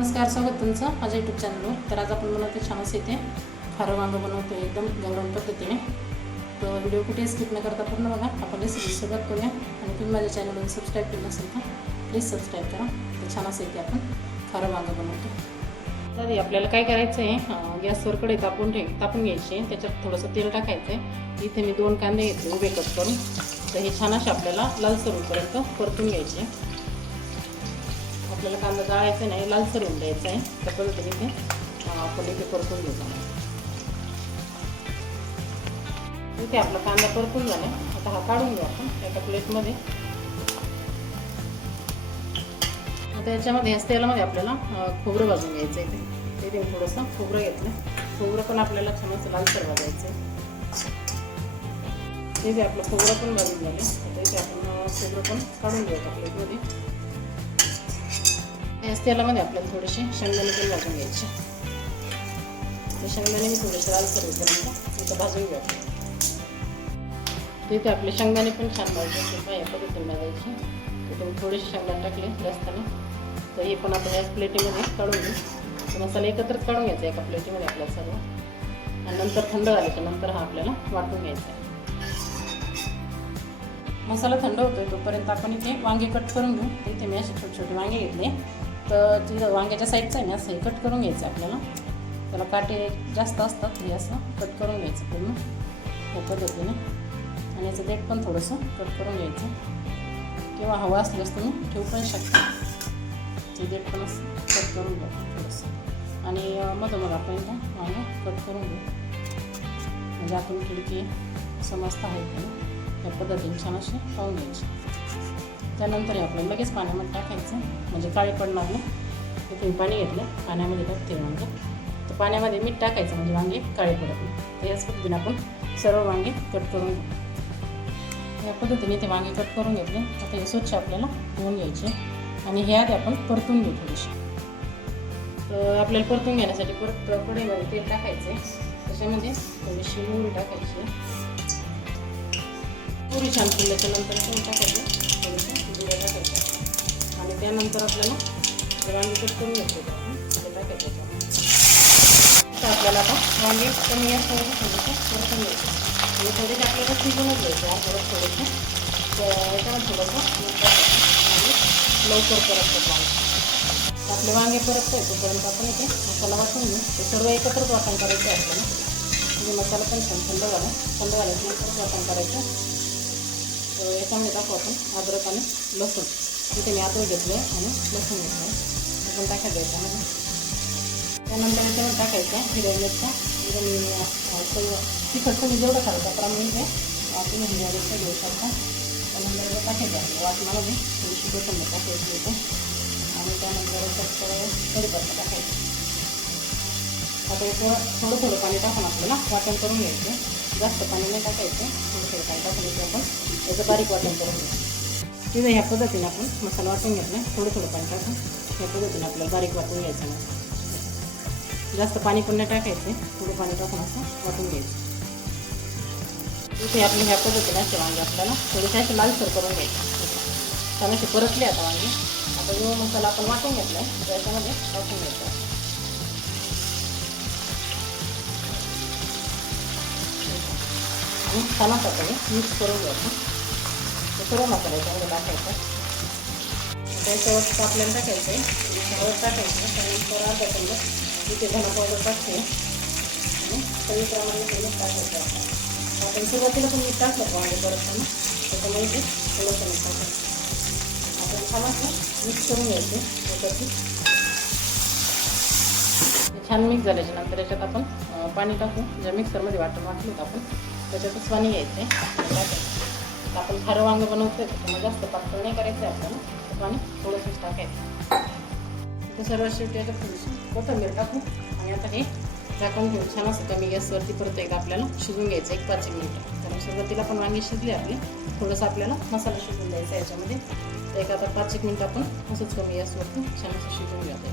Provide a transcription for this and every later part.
नमस्कार, स्वागत तुमचं माझ्या यूट्यूब चॅनलवर. तर आज आपण बनवतो छान असं इथे खारं वांगं बनवतो एकदम गावरान पद्धतीने. तर व्हिडिओ कुठे स्किप न करता पूर्ण बघा. आपण रेसिपी सुरुवात करूया. आणि तुम्ही माझ्या चॅनलवर सबस्क्राईब केलं नसेल तर प्लीज सबस्क्राईब करा. तर छान असं इथे आपण खारं वांगं बनवतो. तर आपल्याला काय करायचं आहे, गॅसवर कढई तापून घ्यायची. त्याच्यात थोडंसं तेल टाकायचं आहे. इथे मी 2 कांदे घेतले उभे कट करून. तर हे छान असे आपल्याला लालसर होईपर्यंत परतून घ्यायचे. आपल्याला कांदा जाळायचा नाही, लालसर होऊन द्यायचा आहे. त्या पद्धतीने ते आपण इथे परतून घेतो. इथे आपला कांदा परतून झाला. आता हा काढून घेऊ आपण एका प्लेटमध्ये. आता याच्यामध्ये ह्या तेलामध्ये आपल्याला खोबरं भाजून घ्यायचं आहे. इथे मी थोडंसं खोबरं घेतलं. खोबरं पण आपल्याला छान असं लालसर भाजायचं आहे. इथे आपलं खोबरं पण भाजून झालं. आता इथे आपण खोबरं पण काढून घेऊ एका प्लेटमध्ये. याच तेलामध्ये आपल्याला थोडेसे शेंगदाणे पण भाजून घ्यायचे. ते शेंगदाणे मी थोडेसे लालसर होईपर्यंत इथं भाजून घ्या. तिथे आपले शेंगदाणे पण छान भाजून या पद्धतीने भाजायचे. तिथे मी थोडेसे शेंगदाणे टाकले जास्तने. तर हे पण आपण याच प्लेटीमध्ये काढून घेऊ. मसाला एकत्रच काढून घ्यायचा एका प्लेटीमध्ये आपल्याला सर्व. आणि नंतर थंड झाल्याच्या नंतर हा आपल्याला वाटून घ्यायचा आहे. मसाला थंड होतोय तोपर्यंत आपण इथे वांगे कट करून घेऊ. इथे मी असे छोटे छोटे वांगे घेतले. तर तिथं वांग्याच्या साईडचं आहे ना असं हे कट करून घ्यायचं आपल्याला. त्याला काटे जास्त असतात. हे असं कट करून घ्यायचं पूर्ण या पद्धतीने. आणि याचं देठ पण थोडंसं कट करून घ्यायचं. किंवा हवं असल्यास तुम्ही ठेवू पण शकता. ते देठ पण असं कट करून घ्या थोडंसं. आणि मधोमध आपण इथं वांगे कट करून घेऊ. म्हणजे आपण खिडकी समजता आहे त्याला या पद्धतीने छान असे पाहून घ्यायचे. त्यानंतर आपल्याला लगेच पाण्यामध्ये टाकायचं म्हणजे काळे पडणार नाही. इथे पाणी घेतलं, पाण्यामध्ये टाकते वांगे. तर पाण्यामध्ये मीठ टाकायचं म्हणजे वांगे काळे पडत नाही. तर याच पद्धतीने आपण सर्व वांगे कट करून घेऊ. या पद्धतीने ते वांगे कट करून घेतले. आता हे स्वच्छ आपल्याला धुवून घ्यायचे. आणि हे आधी आपण परतून घेऊ थोडीशी. तर आपल्याला परतून घेण्यासाठी परत कढईमध्ये तेल टाकायचं. त्याच्यामध्ये थोडीशी मोहरी टाकायची. मोहरी छान फुलल्याच्या नंतर तेल टाकायचं. आणि त्यानंतर आपल्याला जे वांगे कट करून घेतले ते टाकायचे. तर आपल्याला आता वांगे कमी गॅसवर थोडंसं परतून घ्यायचं. म्हणजे थोडेसे आपल्याला शिजूनच घ्यायचे आहे थोडेसे. याच्यामध्ये थोडंसं आणि लवकर परततात वांगे. आपले वांगे परततोय तोपर्यंत आपण इथे मसाला वाटून घेऊ. ते सर्व एकत्रच वाटण करायचं आहे आपल्याला. म्हणजे मसाला पण छान थंड झाल्यानंतर वाटण करायचं. तर याच्यामध्ये टाकू आपण अद्रक आणि लसूण. इथे मी अद्रक घेतलं आणि लसूण घेतलं. ते पण टाकायचं याच्यामध्ये. त्यानंतर याच्यामध्ये टाकायचं हिरव्या मिरच्या. म्हणजे मी तिखट तुम्ही जेवढं खायचं प्रमाणे इथे आपण हिरव्या मिरच्या घेऊ शकता. त्यानंतर टाकायचं आपल्या वाटणामध्ये थोडीशी कोथिंबीर टाकायची इथे. आणि त्यानंतर कढीपत्ता टाकायचं. आता याचं थोडं पाणी टाकून आपल्याला वाटण करून घ्यायचं. जास्त पाणी नाही टाकायचं. थोडं पाणी टाकून आपण याचं बारीक वाटण करून घ्यायचं. तिथं ह्या पद्धतीने आपण मसाला वाटून घेतला. थोडं पाणी टाकून ह्या पद्धतीने आपल्याला बारीक वाटून घ्यायचं नाही. जास्त पाणी पण नाही टाकायचं. थोडं पाणी टाकून असं वाटून घ्यायचं. इथे आपले ह्या पद्धतीने असे वांगे आपल्याला थोडेसे असे लालसर करून घ्यायचे. छान असे परतले आता वांगे. आता जो मसाला आपण वाटून घेतला आहे त्याच्यामध्ये टाकून घ्यायचा. आणि छान प्रकारे मिक्स करून घ्यायचं. सर्व मसाला याच्यामध्ये टाकायचा. त्याच्यावर आपल्याला टाकायचं आहे. हळद टाकायचं. त्यानंतर अर्धा चमच इथे धना पावडर टाकते. आणि चवीप्रमाणे मीठ टाकायचं. आपण सुरुवातीला पण मीठ टाकलं वांगे परतताना. त्याच्यामुळे इथे थोडंसं मीठ टाकायचं. आपण छान असं मिक्स करून घ्यायचं. त्याच्यात छान मिक्स झाल्याच्या नंतर याच्यात आपण पाणी टाकू. ज्या मिक्सरमध्ये वाटलं होतं आपण त्याच्यातच पाणी घ्यायचं आहे. टाकायचं. आपण खारं वांगं बनवतोय त्याच्यामुळे जास्त पातळ नाही करायचं आहे आपल्याला. पाणी थोडंसंच टाकायचं. तर सर्वात शेवटी याच्यात थोडीशी कोथिंबीर टाकू. आणि आता हे झाकून घेऊन छान असं कमी गॅसवरती परत एकदा आपल्याला शिजून घ्यायचं 1-5 मिनिटं. कारण सुरुवातीला पण वांगी शिजली आपली. थोडंसं आपल्याला मसाला शिजून द्यायचा याच्यामध्ये. तर एक आता 5-1 मिनिटं आपण असंच कमी गॅसवरती छान असं शिजून घ्यायचं.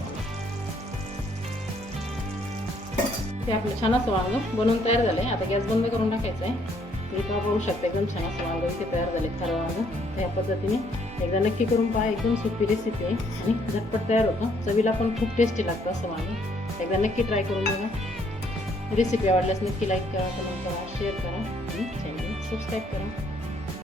ते आपलं छान असं वांगं बनवून तयार झालं आहे. आता गॅस बंद करून टाकायचं आहे. इथं बघू शकता एकदम छान असं वांगं इथे तयार झाले खारं वांगं. तर ह्या पद्धतीने एकदा नक्की करून पहा. एकदम सोपी रेसिपी आहे आणि झटपट तयार होतं. चवीला पण खूप टेस्टी लागतं असं वांगे. एकदा नक्की ट्राय करून बघा. रेसिपी आवडल्यास नक्की लाईक करा, कमेंट करा, शेअर करा आणि चॅनल सबस्क्राईब करा.